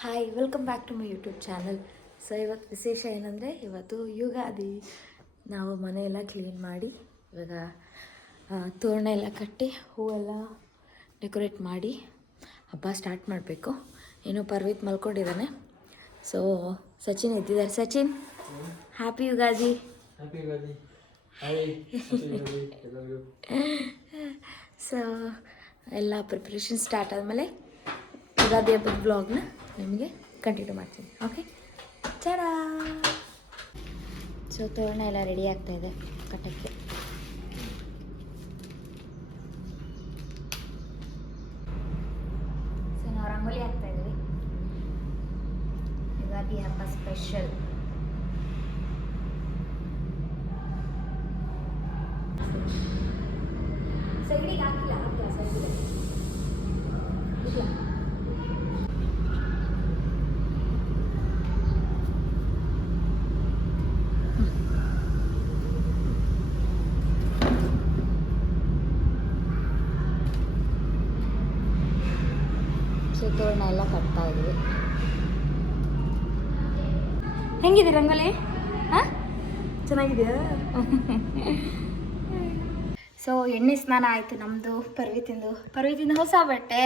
Hi welcome back to my YouTube channel. So ಇವತ್ತು ವಿಶೇಷ ಏನಂದರೆ ಇವತ್ತು ಯುಗಾದಿ. ನಾವು ಮನೆಯೆಲ್ಲ ಕ್ಲೀನ್ ಮಾಡಿ ಇವಾಗ ತೋರಣ ಎಲ್ಲ ಕಟ್ಟಿ ಹೂವೆಲ್ಲ ಡೆಕೋರೇಟ್ ಮಾಡಿ ಹಬ್ಬ ಸ್ಟಾರ್ಟ್ ಮಾಡಬೇಕು. ಏನೋ ಪರ್ವಿತ್ ಮಲ್ಕೊಂಡಿದ್ದಾನೆ. ಸೊ ಸಚಿನ್ ಎದ್ದಿದ್ದಾರೆ. Sachin, happy Ugadi. Happy Ugadi. So ಎಲ್ಲ ಪ್ರಿಪ್ರೇಷನ್ ಸ್ಟಾರ್ಟ್ ಆದಮೇಲೆ ಯುಗಾದಿ ಹಬ್ಬದ ಬ್ಲಾಗ್ನ ನಿಮಗೆ ಕಂಟಿನ್ಯೂ ಮಾಡ್ತೀನಿ. ಓಕೆ, ಚಡ. ಸೊ ತೋರಣ ಎಲ್ಲ ರೆಡಿ ಆಗ್ತಾಯಿದೆ ಕಟ್ಟಕ್ಕೆ. ಸೊ ನಾವು ರಂಗೋಲಿ ಹಾಕ್ತಾ ಇದ್ದೀವಿ. ಯುಗಾದಿ ಹಬ್ಬ ಸ್ಪೆಷಲ್. ಸೈಡಿಗೆ ಹಾಕಿಲ್ಲ, ಹಾಕಿಲ್ಲ ಸೈಡಿಗೆ ಇಲ್ಲ. ಸೊ ತೋರಣ ಎಲ್ಲ ಕಟ್ತಾ ಇದ್ವಿ. ಹೆಂಗಿದೆ ರಂಗೋಲಿ? ಹಾಂ, ಚೆನ್ನಾಗಿದೆಯಾ? ಸೊ ಎಣ್ಣೆ ಸ್ನಾನ ಆಯಿತು ನಮ್ಮದು, ಪರ್ವಿತಿಂದು ಹೊಸ ಬಟ್ಟೆ,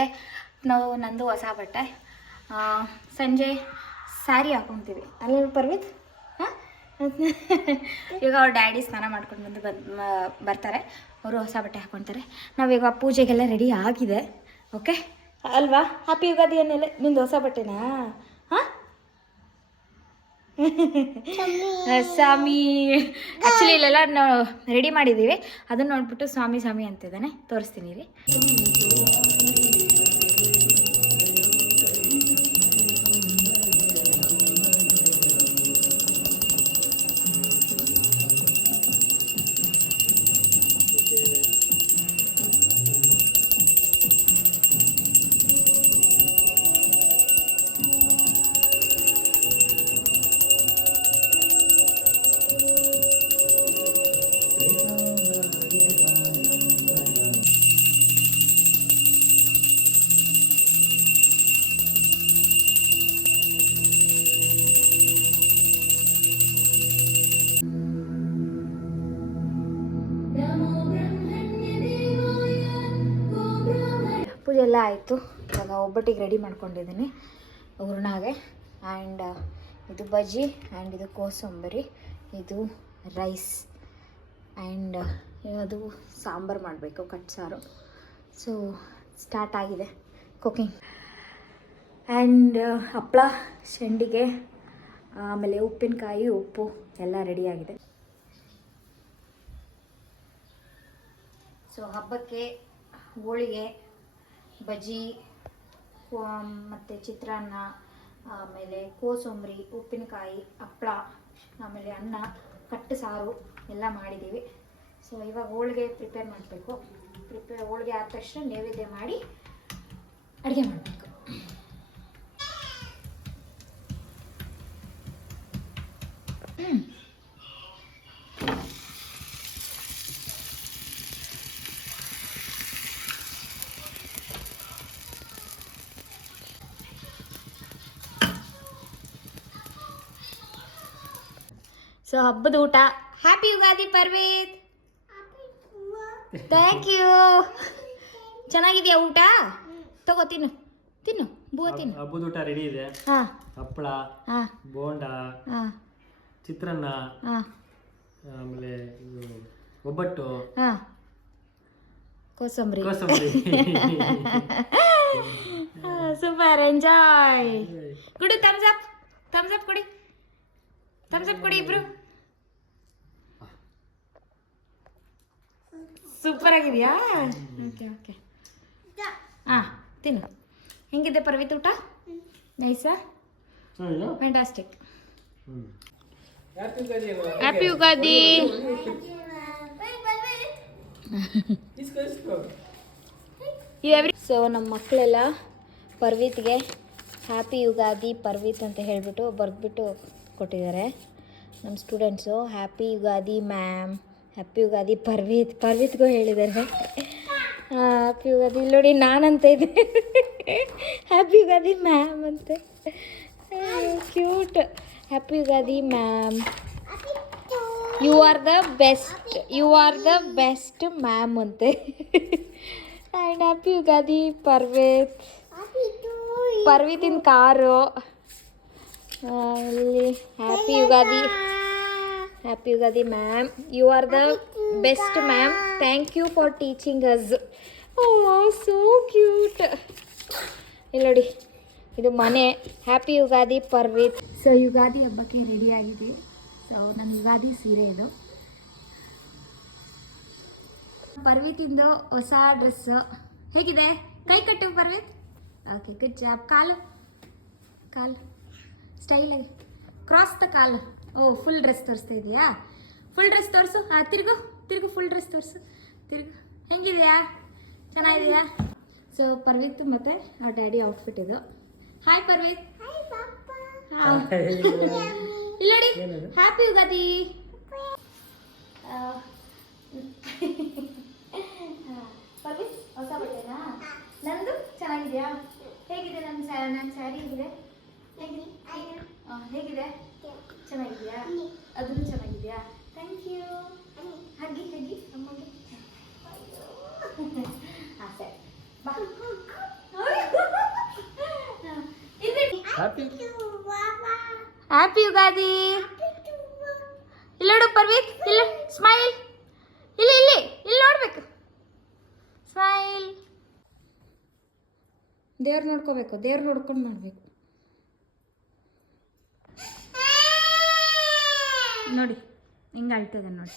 ನಂದು ಹೊಸ ಬಟ್ಟೆ. ಸಂಜೆ ಸ್ಯಾರಿ ಹಾಕೊತೀವಿ ಅಲ್ಲ ಪರ್ವಿತ್? ಹಾಂ, ಈಗ ಅವ್ರ ಡ್ಯಾಡಿ ಸ್ನಾನ ಮಾಡ್ಕೊಂಡು ಬರ್ತಾರೆ. ಅವರು ಹೊಸ ಬಟ್ಟೆ ಹಾಕ್ಕೊತಾರೆ. ನಾವೀಗ ಪೂಜೆಗೆಲ್ಲ ರೆಡಿ ಆಗಿದೆ. ಓಕೆ ಅಲ್ವಾ? ಹ್ಯಾಪಿ ಯುಗಾದಿ ಅನ್ನೆಲ್ಲ. ನಿಂದು ಹೊಸ ಬಟ್ಟೆನಾ? ಹಾಂ, ಸ್ವಾಮಿ ಆ್ಯಕ್ಚುಲಿ ಇಲ್ಲೆಲ್ಲ ನಾವು ರೆಡಿ ಮಾಡಿದ್ದೀವಿ. ಅದನ್ನು ನೋಡ್ಬಿಟ್ಟು ಸ್ವಾಮಿ ಅಂತಿದ್ದಾನೆ. ತೋರಿಸ್ತೀನಿ ರೀ. ಪೂಜೆ ಎಲ್ಲ ಆಯಿತು. ಇವಾಗ ಒಬ್ಬಟ್ಟಿಗೆ ರೆಡಿ ಮಾಡ್ಕೊಂಡಿದ್ದೀನಿ ಹೂರ್ಣಾಗೆ. ಆ್ಯಂಡ್ ಇದು ಬಜ್ಜಿ, ಆ್ಯಂಡ್ ಇದು ಕೋಸಂಬರಿ, ಇದು ರೈಸ್, ಆ್ಯಂಡ್ ಅದು ಸಾಂಬಾರು ಮಾಡಬೇಕು, ಕಟ್ಸಾರು. ಸೊ ಸ್ಟಾರ್ಟ್ ಆಗಿದೆ ಕುಕಿಂಗ್. ಆ್ಯಂಡ್ ಹಪ್ಪಳ, ಶೆಂಡಿಗೆ, ಆಮೇಲೆ ಉಪ್ಪಿನಕಾಯಿ, ಉಪ್ಪು ಎಲ್ಲ ರೆಡಿಯಾಗಿದೆ. ಸೊ ಹಬ್ಬಕ್ಕೆ ಹೋಳಿಗೆ, ಬಜ್ಜಿ ಮತ್ತು ಚಿತ್ರಾನ್ನ, ಆಮೇಲೆ ಕೋಸಂಬರಿ, ಉಪ್ಪಿನಕಾಯಿ, ಹಪ್ಪಳ, ಆಮೇಲೆ ಅನ್ನ, ಕಟ್ಟು ಸಾರು ಎಲ್ಲ ಮಾಡಿದ್ದೀವಿ. ಸೊ ಇವಾಗ ಹೋಳಿಗೆ ಪ್ರಿಪೇರ್ ಮಾಡಬೇಕು. ಹೋಳಿಗೆ ಆದ ತಕ್ಷಣ ನೈವೇದ್ಯ ಮಾಡಿ ಅಡುಗೆ ಮಾಡಬೇಕು. ಸೊ ಹಬ್ಬದ ಊಟ. Happy Ugadi Parvith. Thank you. ಚೆನ್ನಾಗಿದೆಯಾ ಊಟ? ತಗೋ ತಿನ್ನು, ಬೂವ ತಿನ್ನು. ಹಬ್ಬದ ಊಟ ರೆಡಿ ಇದೆ. ಹಾಂ, ಹಪ್ಪಳ, ಹಾಂ, ಬೋಂಡ, ಹಾಂ, ಚಿತ್ರಾನ್ನ, ಹಾಂ, ಆಮೇಲೆ ಒಬ್ಬಟ್ಟು, ಹಾಂ, ಕೋಸಂಬರಿ. Super, enjoy. Good. Thumbs up ಕೊಡಿ. ಇಬ್ರು. ಸೂಪರ್ ಆಗಿದೆಯಾ? ಓಕೆ. ಹಾಂ, ತಿನ್ನು. ಹೆಂಗಿದೆ ಪರ್ವಿತ್ ಊಟ? ನೈಸಾ? ಫ್ಯಾಂಟಾಸ್ಟಿಕ್. ಹ್ಯಾಪಿ ಯುಗಾದಿ. ಸೊ ನಮ್ಮ ಮಕ್ಕಳೆಲ್ಲ ಪರ್ವಿತ್ಗೆ ಹ್ಯಾಪಿ ಯುಗಾದಿ ಪರ್ವಿತ್ ಅಂತ ಹೇಳಿಬಿಟ್ಟು ಬರೆದ್ಬಿಟ್ಟು ಕೊಟ್ಟಿದ್ದಾರೆ ನಮ್ಮ students. Happy Ugadi ma'am, happy Ugadi ಪರ್ವಿತ್ಗೂ ಹೇಳಿದ್ದಾರೆ ಹ್ಯಾಪಿ ಯುಗಾದಿ. ಇಲ್ಲಿ ನೋಡಿ ನಾನಂತ ಇದೆ. ಹ್ಯಾಪಿ ಯುಗಾದಿ ಮ್ಯಾಮ್ ಅಂತೆ cute. Happy Ugadi ma'am, you are the best, you are the best ma'am ಅಂತೆ. ಆ್ಯಂಡ್ ಹ್ಯಾಪಿ ಯುಗಾದಿ ಪರ್ವಿತ್, ಪರ್ವಿತಿನ ಕಾರು ಇಲ್ಲಿ. Happy Ugadi, happy Ugadi ma'am, you are the best ma'am, thank you for teaching us. Oh so cute. ಇಲ್ಲಿ ನೋಡಿ, ಇದು ಮನೆ. Happy Ugadi Parvith. So Ugadi ಹಬ್ಬಕ್ಕೆ ready ಆಗಿದ್ದೀವಿ. So ನನ್ನ ಯುಗಾದಿ ಸೀರೆ ಇದು. ಪರ್ವಿತಿಂದು ಹೊಸ ಡ್ರೆಸ್ಸು ಹೇಗಿದೆ? ಕೈ ಕಟ್ಟು ಪರ್ವಿತ್. Okay, good job. ಕಾಲು ಕಾಲು ಸ್ಟೈಲಾಗಿ ಕ್ರಾಸ್ ದ ಕಾಲು. ಓ, ಫುಲ್ ಡ್ರೆಸ್ ತೋರಿಸ್ತಾ ಇದೆಯಾ? ಫುಲ್ ಡ್ರೆಸ್ ತೋರಿಸು. ಹಾಂ, ತಿರುಗು ತಿರುಗು, ಫುಲ್ ಡ್ರೆಸ್ ತೋರಿಸು, ತಿರುಗು. ಹೆಂಗಿದೆಯಾ? ಚೆನ್ನಾಗಿದೆಯಾ? ಸೊ ಪರ್ವಿತ್ ಮತ್ತು ಆ ಡ್ಯಾಡಿ ಔಟ್ಫಿಟ್ ಇದು. ಹಾಯ್ ಪರ್ವಿತ್. ಇಲ್ಲ ನೋಡಿ, ಹ್ಯಾಪಿ ಯುಗಾದಿ. ಪರ್ವಿತ್ ಹೊಸ ಬಟ್ಟೆನಾ? ನಂದು ಚೆನ್ನಾಗಿದೆಯಾ? ಹೇಗಿದೆ ನನ್ನ ಸ್ಯಾರಿ? ಹೇಗಿದೆ? ಹೇಗಿದೆ? ಹೇಗಿದೆ? ಚೆನ್ನಾಗಿದೆಯಾ? ಅದನ್ನು ಚೆನ್ನಾಗಿದೆಯಾ? Thank you. ಹಾಗೆ ಹಾಗೆ ಅಮ್ಮಗೆ. ಹಾಂ ಸರಿ, ಬಾ. ಹ್ಯಾಪಿ ಯುಗಾದಿ. ಇಲ್ಲಿ ನೋಡು ಪರ್ವಿತ್, ಇಲ್ಲ ಸ್ಮೈಲ್. ಇಲ್ಲಿ ಇಲ್ಲಿ ಇಲ್ಲಿ ನೋಡ್ಬೇಕು, ಸ್ಮೈಲ್. ದೇವ್ರು ನೋಡ್ಕೋಬೇಕು, ದೇವ್ರು ನೋಡ್ಕೊಂಡು ಮಾಡಬೇಕು. ನೋಡಿ ಹಿಂಗೆ ಅಳ್ತದೆ ನೋಡಿ.